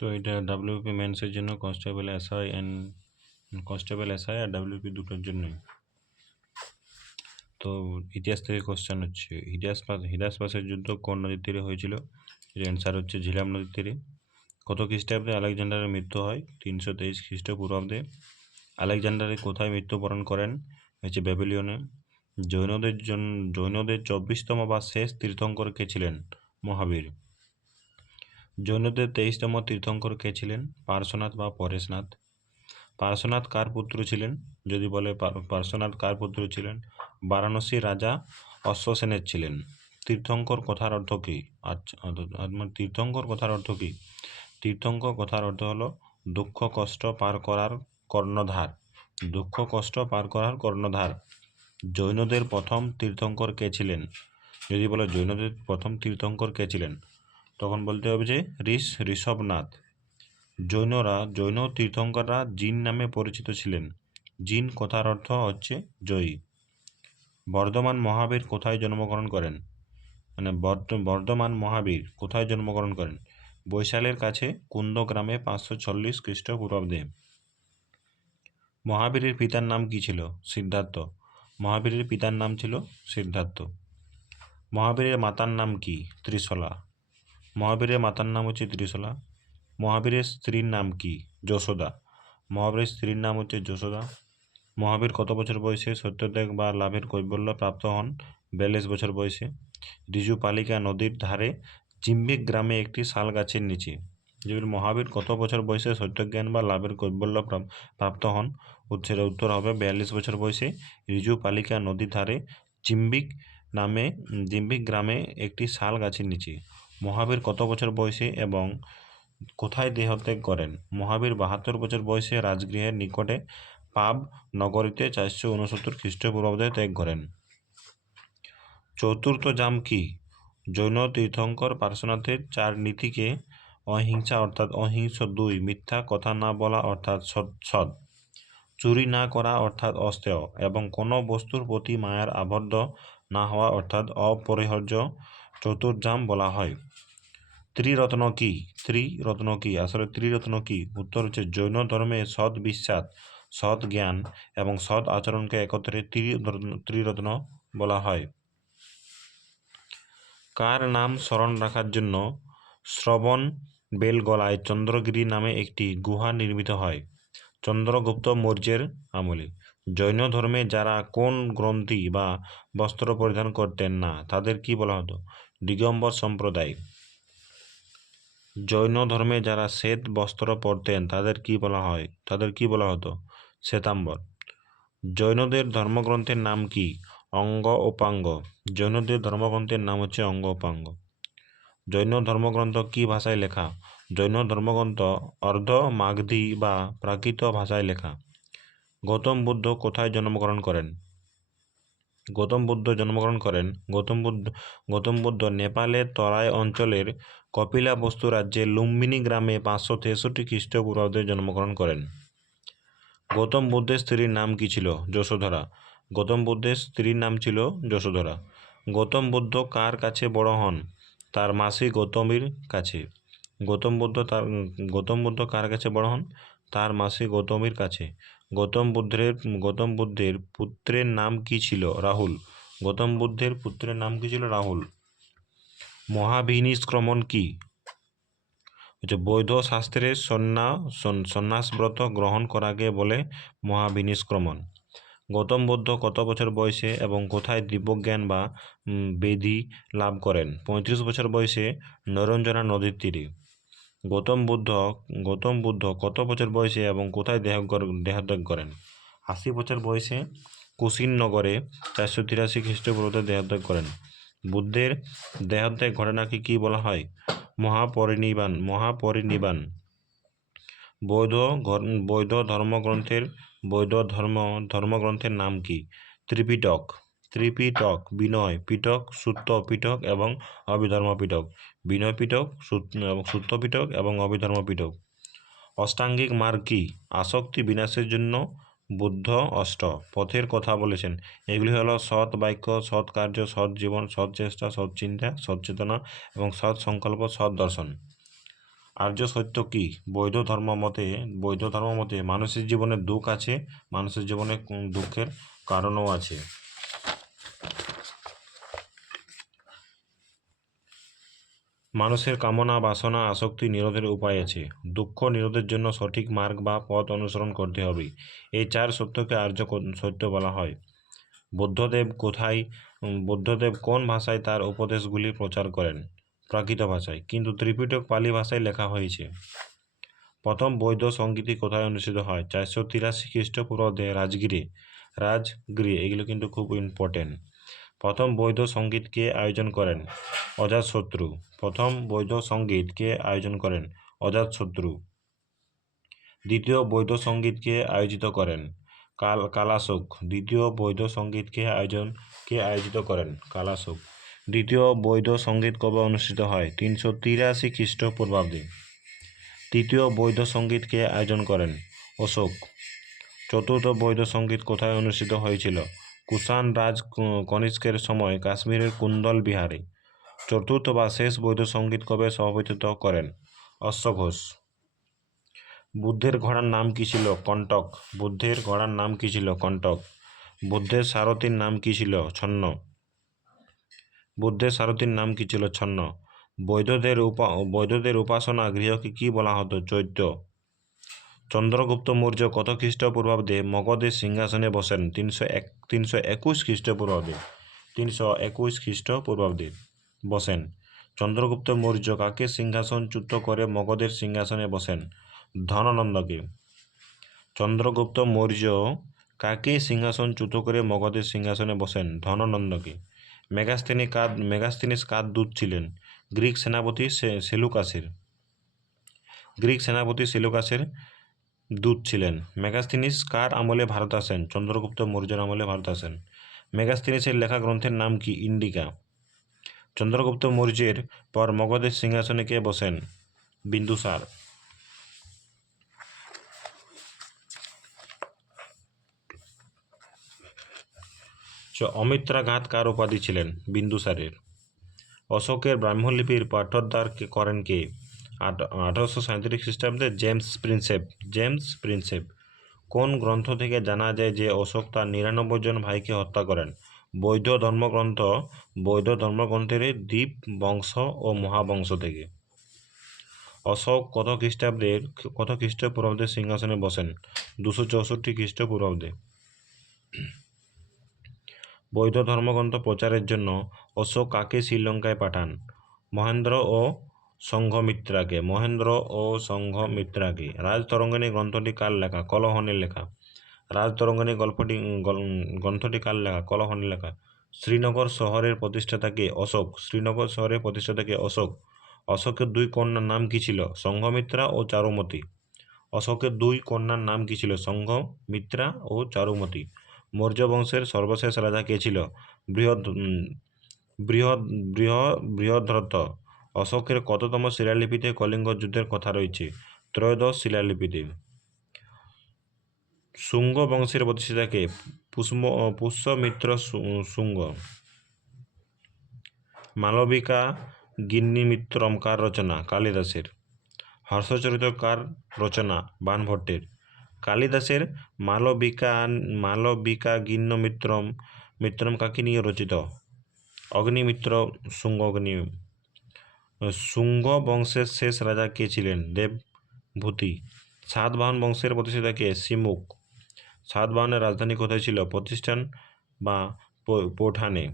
তো এটা ডাব্লিউপি মেন্সের জন্য কনস্টেবল এসআই আর ডাব্লিউপি দুটোর জন্যই। তো ইতিহাস থেকে কোশ্চেন হচ্ছে, হিদাসপাসের যুদ্ধ কোন নদীর তীরে হয়েছিল? এর অ্যান্সার হচ্ছে ঝিলাম নদীর তীরে। কত খ্রিস্টাব্দে আলেকজান্ডারের মৃত্যু হয়? 323 খ্রিস্টপূর্বাব্দে। আলেকজান্ডারে কোথায় মৃত্যুবরণ করেন? হচ্ছে ব্যাবিলিয়নে। জৈনদের 24তম বা শেষ তীর্থঙ্কর কে ছিলেন? মহাবীর। জৈনদের 23তম তীর্থঙ্কর কে ছিলেন? পার্শ্বনাথ বা পরেশনাথ। পার্শ্বনাথ কার পুত্র ছিলেন? যদি বলে পার্শ্বনাথ কার পুত্র ছিলেন? বারাণসীর রাজা অশ্বসেনের ছিলেন। তীর্থঙ্কর কথার অর্থ কী? তীর্থঙ্কর কথার অর্থ কী? তীর্থঙ্কর কথার অর্থ হলো দুঃখ কষ্ট পার করার কর্ণধার। দুঃখ কষ্ট পার করার কর্ণধার। জৈনদের প্রথম তীর্থঙ্কর কে ছিলেন? যদি বলে জৈনদের প্রথম তীর্থঙ্কর কে ছিলেন, তখন বলতে হবে যে ঋষভনাথ। জৈন তীর্থঙ্কররা জিন নামে পরিচিত ছিলেন। জিন কথার অর্থ হচ্ছে জয়ী। বর্ধমান মহাবীর কোথায় জন্মগ্রহণ করেন? বর্ধমান মহাবীর কোথায় জন্মগ্রহণ করেন? বৈশালের কাছে কুন্দ গ্রামে 540 খ্রিস্টপূর্বাব্দে। মহাবীরের পিতার নাম কি ছিল? সিদ্ধার্থ। মহাবীরের পিতার নাম ছিল সিদ্ধার্থ। মহাবীরের মাতার নাম কি? ত্রিশলা। মহাবীরের মাতার নাম হচ্ছে ত্রিশলা। মহাবীরের স্ত্রীর নাম কি? যশোদা। মহাবীরের স্ত্রীর নাম হচ্ছে যশোদা। মহাবীর কত বছর বয়সে সত্যত্যাগ বা লাভের কৈবল্য প্রাপ্ত হন? 42 বছর বয়সে। ঋজুপালিকা নদীর ধারে চিম্বিক গ্রামে একটি শাল গাছের নিচে। যেগুলি মহাবীর কত বছর বয়সে সত্যজ্ঞান বা লাভের কৈবল্য প্রাপ্ত হন? সেটা উত্তর হবে 42 বছর বয়সে ঋজুপালিকা নদীর ধারে চিম্বিক গ্রামে একটি শাল গাছের নিচে। মহাবীর কত বছর বয়সে এবং কোথায় দেহত্যাগ করেন? মহাবীর 72 বছর বয়সে রাজগৃহের নিকটে পাব নগরীতে 469 খ্রিস্টপূর্বাব্দে ত্যাগ করেন। চতুর্থ জাম কি? জৈন তীর্থঙ্কর পার্শ্বনাথের 4 নীতিকে অহিংসা অর্থাৎ অহিংস, 2 মিথ্যা কথা না বলা অর্থাৎ সৎ, চুরি না করা অর্থাৎ অস্তেয় এবং কোনো বস্তুর প্রতি মায়ার আবদ্ধ না হওয়া অর্থাৎ অপরিহার্য চতুর্জাম বলা হয়। ত্রিরত্ন কি? আসলে ত্রিরত্ন কি? উত্তর হচ্ছে জৈন ধর্মে সৎ বিশ্বাস, সৎ জ্ঞান এবং সৎ আচরণকে একত্রে ত্রিরত্ন বলা হয়। কার নাম স্মরণ রাখার জন্য শ্রবণ বেলগলায় চন্দ্রগিরি নামে একটি গুহা নির্মিত হয়? চন্দ্রগুপ্ত মৌর্যের আমলে। জৈন ধর্মে যারা কোন গ্রন্থি বা বস্ত্র পরিধান করতেন না তাদের কি বলা হতো? দিগম্বর সম্প্রদায়। জৈন ধর্মে যারা শ্বেত বস্ত্র পরতেন তাদের কি বলা হতো? শ্বেতাম্বর। জৈনদের ধর্মগ্রন্থের নাম কি? অঙ্গ উপাঙ্গ। জৈনদের ধর্মগ্রন্থের নাম হচ্ছে অঙ্গ উপাঙ্গ। জৈন ধর্মগ্রন্থ কি ভাষায় লেখা? জৈন ধর্মগ্রন্থ অর্ধ মাগধী বা প্রাকৃত ভাষায় লেখা। গৌতম বুদ্ধ কোথায় জন্মগ্রহণ করেন? গৌতম বুদ্ধ নেপালের তরাই অঞ্চলের কপিলাবস্তু রাজ্যের লুম্বিনী গ্রামে 563 খ্রিস্টপূর্বাব্দে জন্মগ্রহণ করেন। গৌতম বুদ্ধের স্ত্রীর নাম কি ছিল? যশোধরা। গৌতম বুদ্ধের স্ত্রীর নাম ছিল যশোধরা। গৌতম বুদ্ধ কার কাছে বড় হন? তার মাসি গৌতমীর কাছে। গৌতম বুদ্ধ কার কাছে বড় হন? তার মাসি গৌতমীর কাছে। গৌতম বুদ্ধের পুত্রের নাম কি ছিল? রাহুল। গৌতম বুদ্ধের পুত্রের নাম কি ছিল? রাহুল। মহাবিনিষ্ক্রমণ কি? বৈধ শাস্ত্রের সন্ন্যাসব্রত গ্রহণ করাকে বলে মহাবিনিষ্ক্রমণ। গৌতম বুদ্ধ কত বছর বয়সে এবং কোথায় দিব্যজ্ঞান বা বেদি লাভ করেন? 35 বছর বয়সে নরঞ্জনা নদীর তীরে। গৌতম বুদ্ধ কত বছর বয়সে এবং কোথায় দেহত্যাগ করেন? 80 বছর বয়সে কুশিনগরে 483 খ্রিস্টপূর্বাব্দে দেহত্যাগ করেন। বুদ্ধের দেহত্যাগ ঘটনাকে কি বলা হয়? মহাপরিনির্বাণ। বৌদ্ধ ধর্মগ্রন্থের নাম কি? ত্রিপিটক। বিনয় পিটক, সূত্র পিটক এবং অভিধর্ম পিটক। বিনয় পিটক, সূত্র পিটক এবং অভিধর্ম পিটক। অষ্টাঙ্গিক মার্গ কি? আসক্তি বিনাশের জন্য বুদ্ধ পথের কথা বলেছেন। এগুলি হলো সৎ বাক্য, সৎ কার্য, সৎ জীবন, সৎ চেষ্টা, সৎ চিন্তা, সৎ চেতনা এবং সৎ সংকল্প, সৎ দর্শন। আর্য সত্য কি? বৌদ্ধ ধর্ম মতে মানুষের জীবনে দুঃখ আছে, মানুষের জীবনে দুঃখের কারণও আছে। মানুষের কামনা, বাসনা, আসক্তি নিরোধের উপায় আছে। দুঃখ নিরোধের জন্য সঠিক মার্গ বা পথ অনুসরণ করতে হবে। এই চার সত্যকে আর্য সত্য বলা হয়। বুদ্ধদেব কোন ভাষায় তার উপদেশগুলি প্রচার করেন? প্রাকৃত ভাষায়, কিন্তু ত্রিপিটক পালি ভাষায় লেখা হয়েছে। প্রথম বৈদিক সঙ্গীতি কোথায় অনুষ্ঠিত হয়? 483 খ্রিস্টপূর্বাব্দে রাজগৃহে। এগুলো কিন্তু খুব ইম্পর্টেন্ট। প্রথম বৈদিক সঙ্গীত কে আয়োজন করেন? অজাতশত্রু। প্রথম বৈদিক সঙ্গীত কে আয়োজন করেন? অজাতশত্রু। দ্বিতীয় বৈদিক সঙ্গীত কে আয়োজিত করেন? কালাশোক। দ্বিতীয় বৈদিক সঙ্গীত কে আয়োজিত করেন? কালাশোক। দ্বিতীয় বৈদিক সঙ্গীত কবে অনুষ্ঠিত হয়? 383 খ্রিস্টপূর্বাব্দে। তৃতীয় বৈদিক সঙ্গীত কে আয়োজন করেন? অশোক। চতুর্থ বৈদিক সঙ্গীত কোথায় অনুষ্ঠিত হয়েছিল? কুষাণ রাজ কনিষ্কের সময় কাশ্মীরের কুন্দল বিহারে। চতুর্থ বা শেষ বৈদিক সঙ্গীত কবে সভাপতিত্ব করেন? অশ্বঘোষ। বুদ্ধের ঘোড়ার নাম কি ছিল? কণ্টক। বুদ্ধের ঘোড়ার নাম কি ছিল? কণ্টক। বুদ্ধের সারথীর নাম কি ছিল? ছন্ন। বুদ্ধের সারথীর নাম কি ছিল? ছন্ন। বৌদ্ধদের উপাসনা গৃহকে কি বলা হতো? চৈত্য। চন্দ্রগুপ্ত মৌর্য কত খ্রিস্টপূর্বাব্দে মগধের সিংহাসনে বসেন? 321 খ্রিস্টপূর্বাব্দে। 321 খ্রিস্টপূর্বাব্দে বসেন। চন্দ্রগুপ্ত মৌর্য কাকে সিংহাসনচ্যুত করে মগধের সিংহাসনে বসেন? ধননন্দকে। চন্দ্রগুপ্ত মৌর্য কাকে সিংহাসনচ্যুত করে মগধের সিংহাসনে বসেন? ধননন্দকে। মেগাস্তিনিস কার দূত ছিলেন? গ্রিক সেনাপতি সেলুকাসের দূত ছিলেন। মেগাস্তিনিস কার আমলে ভারত আসেন? চন্দ্রগুপ্ত মৌর্যের আমলে ভারত আসেন। মেগাস্তিনিসের লেখা গ্রন্থের নাম কি? ইন্ডিকা। চন্দ্রগুপ্ত মৌর্যের পর মগধের সিংহাসনে কে বসেন? বিন্দুসার। অমিত্রাঘাত কার উপাধি ছিলেন? বিন্দুসারের। অশোকের ব্রাহ্মলিপির পাঠোদ্ধার করেন কে? 1837 খ্রিস্টাব্দে জেমস প্রিন্সেপ। কোন গ্রন্থ থেকে জানা যায় যে অশোক তার 99 জন ভাইকে হত্যা করেন? বৌদ্ধ ধর্মগ্রন্থের দ্বীপ বংশ ও মহাবংশ থেকে। অশোক কত খ্রিস্টপূর্বাব্দে সিংহাসনে বসেন? 264 খ্রিস্টপূর্বাব্দে। বৌদ্ধ ধর্মগ্রন্থ প্রচারের জন্য অশোক কাকে শ্রীলঙ্কায় পাঠান? মহেন্দ্র ও সংঘমিত্রাকে। রাজতরঙ্গিনী গ্রন্থটি কার লেখা? কলহনের লেখা। রাজতরঙ্গিনী গ্রন্থটি কার লেখা? কলহনের লেখা। শ্রীনগর শহরের প্রতিষ্ঠাতা কে? অশোক। অশোকের দুই কন্যার নাম কি ছিল? সংঘমিত্রা ও চারুমতি। অশোকের দুই কন্যার নাম কি ছিল? সংঘমিত্রা ও চারুমতি। মৌর্য বংশের সর্বশেষ রাজা কে ছিল? বৃহদ্রথ। অশোকের কততম শিলালিপিতে কলিঙ্গ যুদ্ধের কথা রয়েছে? ত্রয়োদশ শিলালিপিতে। শুঙ্গ বংশের প্রতিষ্ঠাতা কে? পুষ্যমিত্র শুঙ্গ। মালবিকা গিন্নিমিত্রম কার রচনা? কালিদাসের। হর্ষচরিত কার রচনা? বাণভট্টের। কালিদাসের মালবিকাগিন্নিমিত্রম কাকে নিয়ে রচিত? অগ্নিমিত্র শুঙ্গ। শুঙ্গ বংশের শেষ রাজা কে ছিলেন? দেবভূতি। সাতবাহন বংশের প্রতিষ্ঠাতা কে? শিমুখ। সাতবাহনের রাজধানী কোথায় ছিল? প্রতিষ্ঠান বা পৌঠানে।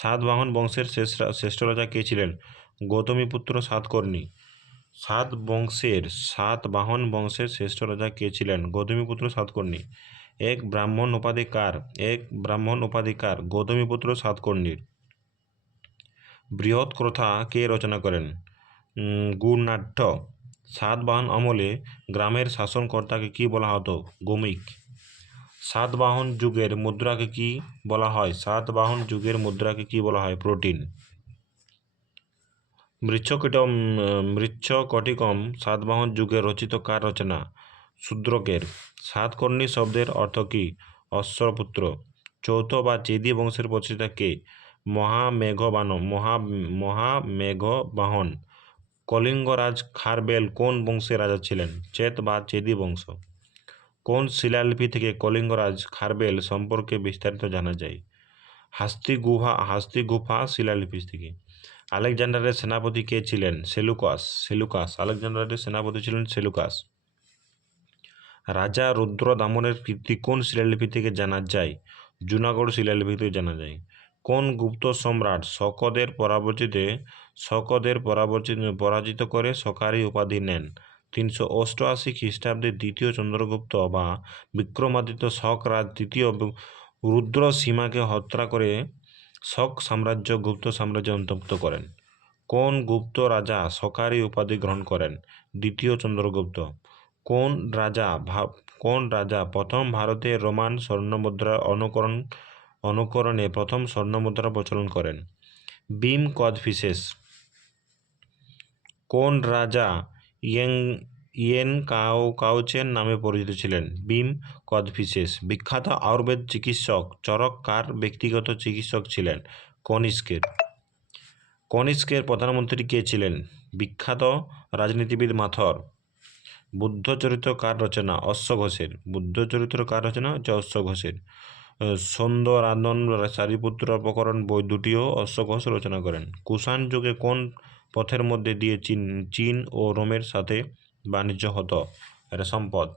সাতবাহন বংশের শ্রেষ্ঠ রাজা কে ছিলেন? গৌতমীপুত্র সাতকর্ণী। সাতবাহন বংশের শ্রেষ্ঠ রাজা কে ছিলেন? গৌতমীপুত্র সাতকর্ণী। এক ব্রাহ্মণ উপাধি কার? গৌতমীপুত্র সাতকর্ণীর। বৃহৎ কথা কে রচনা করেন? গুণাঢ্য। সাতবাহন আমলে গ্রামের শাসনকর্তাকে কি বলা হতো? গমিক। সাতবাহন যুগের মুদ্রাকে কি বলা হয়? প্রোটিন। মৃচ্ছকটিকম সাতবাহন যুগে রচিত কার রচনা? শূদ্রকের। সাতকর্ণী শব্দের অর্থ কী? অশ্বপুত্র। চৌথ বা চেদি বংশের প্রতিষ্ঠাতা কে? মহামেঘবাহন। কলিঙ্গরাজ খারবেল কোন বংশের রাজা ছিলেন? চেত বা চেদি বংশ। কোন শিলালিপি থেকে কলিঙ্গরাজ খারবেল সম্পর্কে বিস্তারিত জানা যায়? হাস্তিগুফা শিলালিপি থেকে। আলেকজান্ডারের সেনাপতি কে ছিলেন? সেলুকাস। আলেকজান্ডারের সেনাপতি ছিলেন সেলুকাস। রাজা রুদ্রদামনের কীর্তি কোন শিলালিপি থেকে জানা যায়? জুনাগড় শিলালিপি থেকে জানা যায়। কোন গুপ্ত সম্রাট শকদের পরাজিত করে শকারি উপাধি নেন? 388 খ্রিস্টাব্দে দ্বিতীয় চন্দ্রগুপ্ত বা বিক্রমাদিত্য শক রাজ তৃতীয় রুদ্রসীমাকে হত্যা করে শক সাম্রাজ্য গুপ্ত সাম্রাজ্যে অন্তর্ভুক্ত করেন। কোন গুপ্ত রাজা শকারি উপাধি গ্রহণ করেন? দ্বিতীয় চন্দ্রগুপ্ত। কোন রাজা প্রথম ভারতে রোমান স্বর্ণমুদ্রার অনুকরণে প্রথম স্বর্ণমুদ্রা প্রচলন করেন? ভীম কোদফিসেস। কোন রাজা ইয়েন কাওচেন নামে পরিচিত ছিলেন? ভীম কোদফিসেস। বিখ্যাত আয়ুর্বেদ চিকিৎসক চরক কার ব্যক্তিগত চিকিৎসক ছিলেন? কনিষ্কের প্রধানমন্ত্রী কে ছিলেন? বিখ্যাত রাজনীতিবিদ মাথর। বুদ্ধচরিত্র কার রচনা? অশ্বঘোষের। অশ্বঘোষের। সৌন্দরানন সারিপুত্র প্রকরণ বই দুটিও অশ্বঘোষ রচনা করেন। কুষাণ যুগে কোন পথের মধ্যে দিয়ে চীন ও রোমের সাথে বাণিজ্য হতো? এটা সম্পদ।